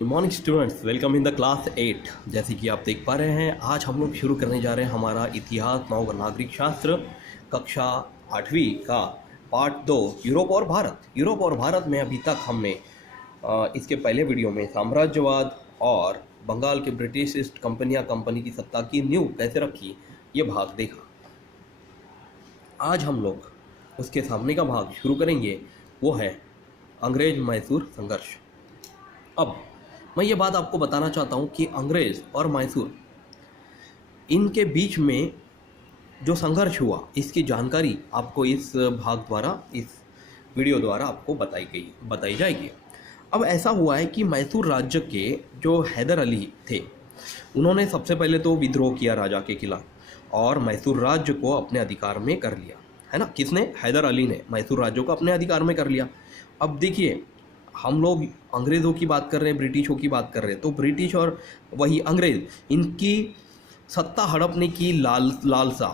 Good morning students, welcome in the class 8। जैसे कि आप देख पा रहे हैं, आज हम लोग शुरू करने जा रहे हैं हमारा इतिहास नव नागरिक शास्त्र कक्षा 8वीं का पार्ट 2 यूरोप और भारत। यूरोप और भारत में अभी तक हमने इसके पहले वीडियो में साम्राज्यवाद और बंगाल के ब्रिटिश ईस्ट कंपनी की सत्ता की नींव कैसे रखी, ये भाग देखा। आज हम लोग उसके सामने का भाग शुरू करेंगे, वो है अंग्रेज मैसूर संघर्ष। अब मैं ये बात आपको बताना चाहता हूँ कि अंग्रेज़ और मैसूर इनके बीच में जो संघर्ष हुआ, इसकी जानकारी आपको इस भाग द्वारा, इस वीडियो द्वारा आपको बताई जाएगी। अब ऐसा हुआ है कि मैसूर राज्य के जो हैदर अली थे, उन्होंने सबसे पहले तो विद्रोह किया राजा के खिलाफ और मैसूर राज्य को अपने अधिकार में कर लिया, है ना। किसने? हैदर अली ने मैसूर राज्य को अपने अधिकार में कर लिया। अब देखिए, हम लोग अंग्रेज़ों की बात कर रहे हैं, ब्रिटिशों की बात कर रहे हैं, तो ब्रिटिश और वही अंग्रेज़, इनकी सत्ता हड़पने की लालसा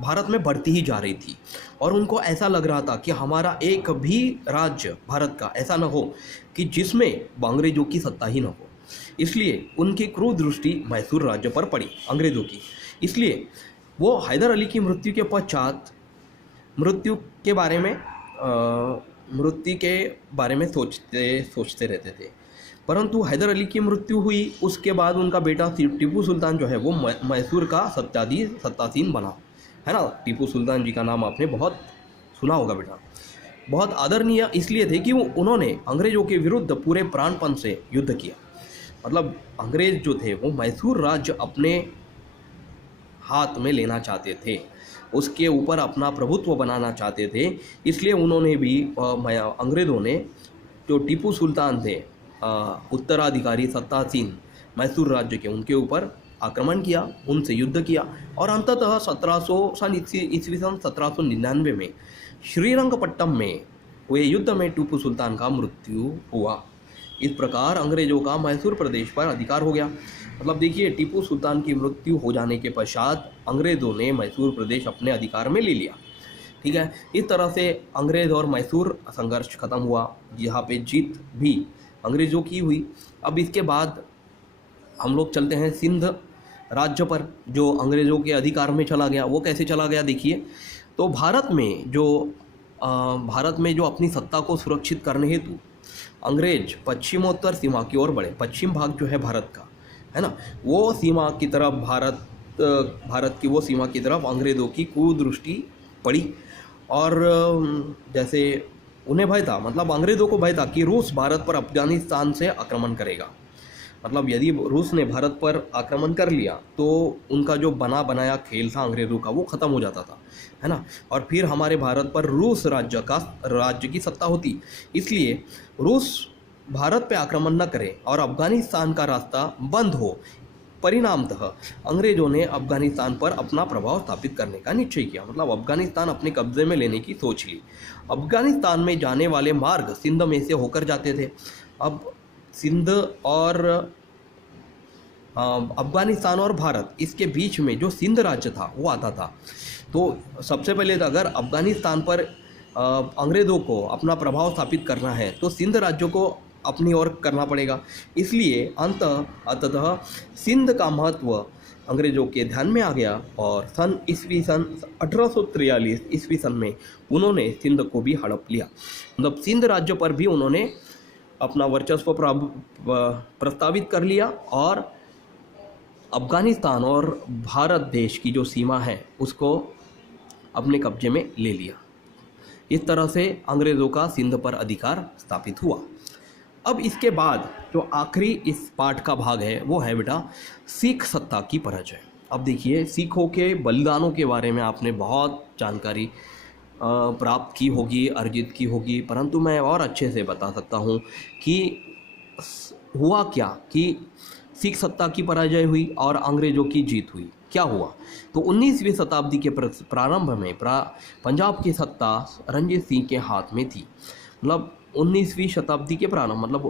भारत में बढ़ती ही जा रही थी और उनको ऐसा लग रहा था कि हमारा एक भी राज्य भारत का ऐसा न हो कि जिसमें अंग्रेज़ों की सत्ता ही न हो। इसलिए उनकी क्रूर दृष्टि मैसूर राज्य पर पड़ी अंग्रेज़ों की। इसलिए वो हैदर अली की मृत्यु के पश्चात मृत्यु के बारे में सोचते रहते थे। परंतु हैदर अली की मृत्यु हुई, उसके बाद उनका बेटा टीपू सुल्तान जो है वो मैसूर का सत्तासीन बना, है ना। टीपू सुल्तान जी का नाम आपने बहुत सुना होगा बेटा। बहुत आदरणीय इसलिए थे कि उन्होंने अंग्रेज़ों के विरुद्ध पूरे प्राणपण से युद्ध किया। मतलब अंग्रेज़ जो थे वो मैसूर राज्य अपने हाथ में लेना चाहते थे, उसके ऊपर अपना प्रभुत्व बनाना चाहते थे। इसलिए उन्होंने भी अंग्रेज़ों ने जो टीपू सुल्तान थे, उत्तराधिकारी सत्तासीन मैसूर राज्य के, उनके ऊपर आक्रमण किया, उनसे युद्ध किया और अंततः 1799 में श्रीरंगपट्टम में हुए युद्ध में टीपू सुल्तान का मृत्यु हुआ। इस प्रकार अंग्रेज़ों का मैसूर प्रदेश पर अधिकार हो गया। मतलब देखिए, टीपू सुल्तान की मृत्यु हो जाने के पश्चात अंग्रेज़ों ने मैसूर प्रदेश अपने अधिकार में ले लिया। ठीक है, इस तरह से अंग्रेज़ और मैसूर संघर्ष खत्म हुआ, यहाँ पे जीत भी अंग्रेज़ों की हुई। अब इसके बाद हम लोग चलते हैं सिंध राज्य पर, जो अंग्रेज़ों के अधिकार में चला गया। वो कैसे चला गया देखिए। तो भारत में जो अपनी सत्ता को सुरक्षित करने हेतु अंग्रेज पश्चिमोत्तर सीमा की ओर बढ़े। पश्चिम भाग जो है भारत का, है ना, वो सीमा की तरफ भारत की वो सीमा की तरफ अंग्रेज़ों की कुदृष्टि पड़ी। और जैसे उन्हें भय था, मतलब अंग्रेज़ों को भय था कि रूस भारत पर अफगानिस्तान से आक्रमण करेगा। मतलब यदि रूस ने भारत पर आक्रमण कर लिया तो उनका जो बना बनाया खेल था अंग्रेज़ों का, वो ख़त्म हो जाता था, है ना। और फिर हमारे भारत पर रूस राज्य की सत्ता होती। इसलिए रूस भारत पे आक्रमण न करे और अफगानिस्तान का रास्ता बंद हो। परिणामतः अंग्रेज़ों ने अफगानिस्तान पर अपना प्रभाव स्थापित करने का निश्चय किया। मतलब अफगानिस्तान अपने कब्जे में लेने की सोच ली। अफगानिस्तान में जाने वाले मार्ग सिंध में से होकर जाते थे। अब सिंध और अफगानिस्तान और भारत, इसके बीच में जो सिंध राज्य था वो आता था। तो सबसे पहले अगर अफगानिस्तान पर अंग्रेज़ों को अपना प्रभाव स्थापित करना है तो सिंध राज्य को अपनी ओर करना पड़ेगा। इसलिए अंततः सिंध का महत्व अंग्रेज़ों के ध्यान में आ गया और ईस्वी सन 1843 ईस्वी सन में उन्होंने सिंध को भी हड़प लिया। मतलब सिंध राज्य पर भी उन्होंने अपना वर्चस्व प्रस्तावित कर लिया और अफगानिस्तान और भारत देश की जो सीमा है उसको अपने कब्जे में ले लिया। इस तरह से अंग्रेज़ों का सिंध पर अधिकार स्थापित हुआ। अब इसके बाद जो आखिरी इस पाठ का भाग है वो है बेटा सिख सत्ता की पराजय। अब देखिए, सिखों के बलिदानों के बारे में आपने बहुत जानकारी प्राप्त की होगी, अर्जित की होगी, परंतु मैं और अच्छे से बता सकता हूँ कि हुआ क्या कि सिख सत्ता की पराजय हुई और अंग्रेज़ों की जीत हुई। क्या हुआ? तो 19वीं शताब्दी के प्रारंभ में पंजाब की सत्ता रणजीत सिंह के हाथ में थी। मतलब 19वीं शताब्दी के प्रारंभ, मतलब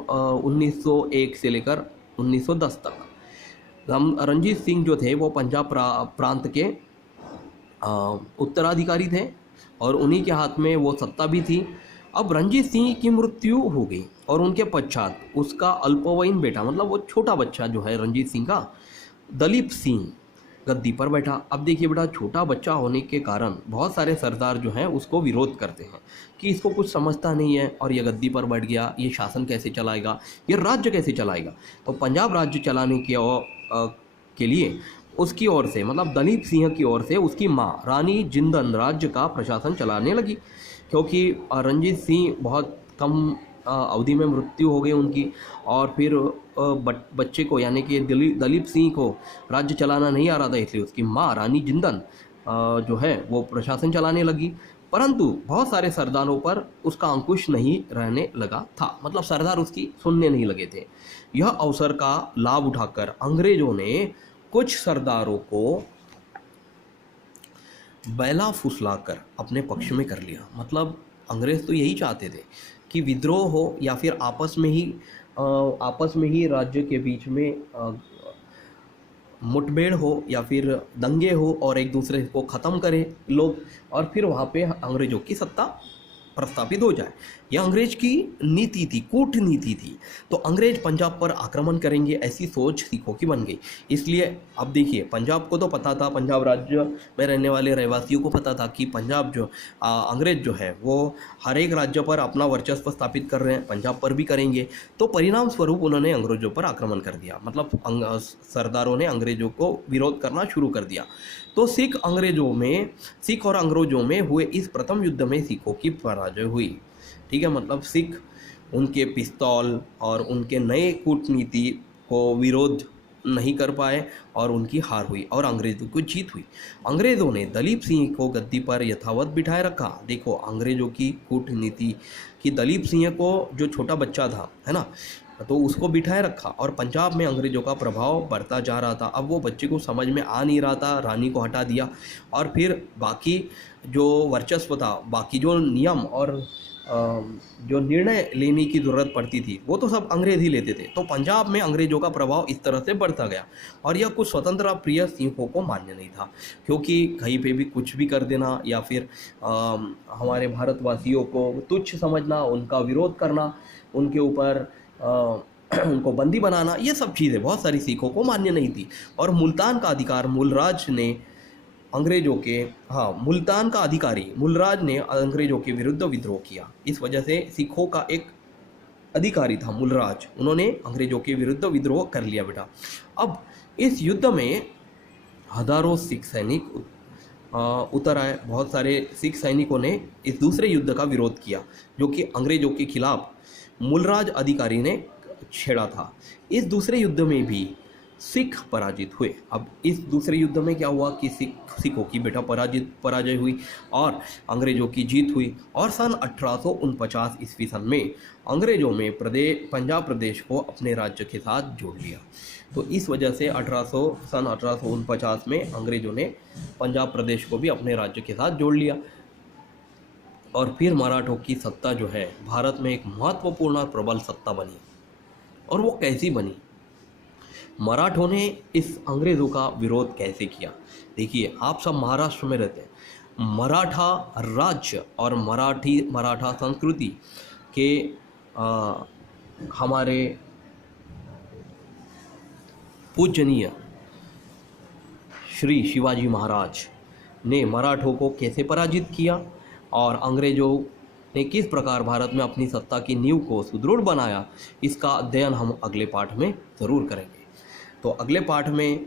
1901 से लेकर 1910 तक रणजीत सिंह जो थे वो पंजाब प्रांत के उत्तराधिकारी थे और उन्हीं के हाथ में वो सत्ता भी थी। अब रणजीत सिंह की मृत्यु हो गई और उनके पश्चात उसका अल्पवयीन बेटा मतलब वो छोटा बच्चा जो है रणजीत सिंह का, दलीप सिंह गद्दी पर बैठा। अब देखिए बेटा, छोटा बच्चा होने के कारण बहुत सारे सरदार जो हैं उसको विरोध करते हैं कि इसको कुछ समझता नहीं है और ये गद्दी पर बैठ गया, ये शासन कैसे चलाएगा, ये राज्य कैसे चलाएगा। तो पंजाब राज्य चलाने के लिए उसकी ओर से मतलब दलीप सिंह की ओर से उसकी माँ रानी जिंदन राज्य का प्रशासन चलाने लगी, क्योंकि रणजीत सिंह बहुत कम अवधि में मृत्यु हो गई उनकी, और फिर बच्चे को यानी कि दलीप सिंह को राज्य चलाना नहीं आ रहा था, इसलिए उसकी माँ रानी जिंदन जो है वो प्रशासन चलाने लगी। परंतु बहुत सारे सरदारों पर उसका अंकुश नहीं रहने लगा था, मतलब सरदार उसकी सुनने नहीं लगे थे। यह अवसर का लाभ उठाकर अंग्रेजों ने कुछ सरदारों को बैला फुसलाकर अपने पक्ष में कर लिया। मतलब अंग्रेज तो यही चाहते थे कि विद्रोह हो या फिर आपस में ही राज्य के बीच में मुठभेड़ हो या फिर दंगे हो और एक दूसरे को ख़त्म करें लोग, और फिर वहाँ पे अंग्रेजों की सत्ता प्रस्थापित हो जाए। यह अंग्रेज की नीति थी, कूटनीति थी। तो अंग्रेज पंजाब पर आक्रमण करेंगे ऐसी सोच सिखों की बन गई। इसलिए अब देखिए, पंजाब को तो पता था, पंजाब राज्य में रहने वाले रहवासियों को पता था कि पंजाब जो अंग्रेज जो है वो हर एक राज्य पर अपना वर्चस्व स्थापित कर रहे हैं, पंजाब पर भी करेंगे। तो परिणाम स्वरूप उन्होंने अंग्रेजों पर आक्रमण कर दिया, मतलब सरदारों ने अंग्रेजों को विरोध करना शुरू कर दिया। तो सिख और अंग्रेजों में हुए इस प्रथम युद्ध में सिखों की पराजय हुई। ठीक है, मतलब सिख उनके पिस्तौल और उनके नए कूटनीति को विरोध नहीं कर पाए और उनकी हार हुई और अंग्रेज़ों को जीत हुई। अंग्रेज़ों ने दलीप सिंह को गद्दी पर यथावत बिठाए रखा। देखो, अंग्रेज़ों की कूटनीति कि दलीप सिंह को जो छोटा बच्चा था, है ना, तो उसको बिठाए रखा और पंजाब में अंग्रेज़ों का प्रभाव बढ़ता जा रहा था। अब वो बच्चे को समझ में आ नहीं रहा था, रानी को हटा दिया और फिर बाकी जो वर्चस्व था, बाकी जो नियम और जो निर्णय लेने की ज़रूरत पड़ती थी वो तो सब अंग्रेज़ ही लेते थे। तो पंजाब में अंग्रेज़ों का प्रभाव इस तरह से बढ़ता गया और यह कुछ स्वतंत्रता प्रिय सिखों को मान्य नहीं था, क्योंकि कहीं पे भी कुछ भी कर देना या फिर हमारे भारतवासियों को तुच्छ समझना, उनका विरोध करना, उनके ऊपर उनको बंदी बनाना, ये सब चीज़ें बहुत सारी सिखों को मान्य नहीं थी। और मुल्तान का अधिकार मूलराज ने अंग्रेजों के मुल्तान का अधिकारी मूलराज ने अंग्रेजों के विरुद्ध विद्रोह किया। इस वजह से सिखों का एक अधिकारी था मूलराज, उन्होंने अंग्रेजों के विरुद्ध विद्रोह कर लिया बेटा। अब इस युद्ध में हजारों सिख सैनिक उतर आए। बहुत सारे सिख सैनिकों ने इस दूसरे युद्ध का विरोध किया जो कि अंग्रेजों के खिलाफ मूलराज अधिकारी ने छेड़ा था। इस दूसरे युद्ध में भी सिख पराजित हुए। अब इस दूसरे युद्ध में क्या हुआ कि सिखों की बेटा पराजय हुई और अंग्रेजों की जीत हुई। और सन 1849 ईस्वी सन में अंग्रेजों में पंजाब प्रदेश को अपने राज्य के साथ जोड़ लिया। तो इस वजह से सन 1849 में अंग्रेजों ने पंजाब प्रदेश को भी अपने राज्य के साथ जोड़ लिया। और फिर मराठों की सत्ता जो है भारत में एक महत्वपूर्ण और प्रबल सत्ता बनी। और वो कैसी बनी? मराठों ने इस अंग्रेज़ों का विरोध कैसे किया? देखिए, आप सब महाराष्ट्र में रहते हैं। मराठा राज्य और मराठा संस्कृति के हमारे पूजनीय श्री शिवाजी महाराज ने मराठों को कैसे पराजित किया और अंग्रेज़ों ने किस प्रकार भारत में अपनी सत्ता की नींव को सुदृढ़ बनाया, इसका अध्ययन हम अगले पाठ में ज़रूर करेंगे। तो अगले पाठ में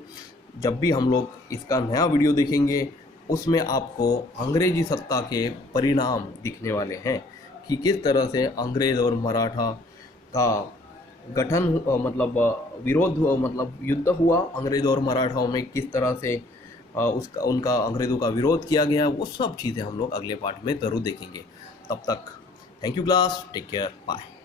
जब भी हम लोग इसका नया वीडियो देखेंगे उसमें आपको अंग्रेजी सत्ता के परिणाम दिखने वाले हैं कि किस तरह से अंग्रेज़ और मराठा का गठन मतलब विरोध मतलब युद्ध हुआ अंग्रेज़ और मराठाओं में, किस तरह से उनका अंग्रेज़ों का विरोध किया गया। वो सब चीज़ें हम लोग अगले पाठ में ज़रूर देखेंगे। तब तक thank you class, take care, bye.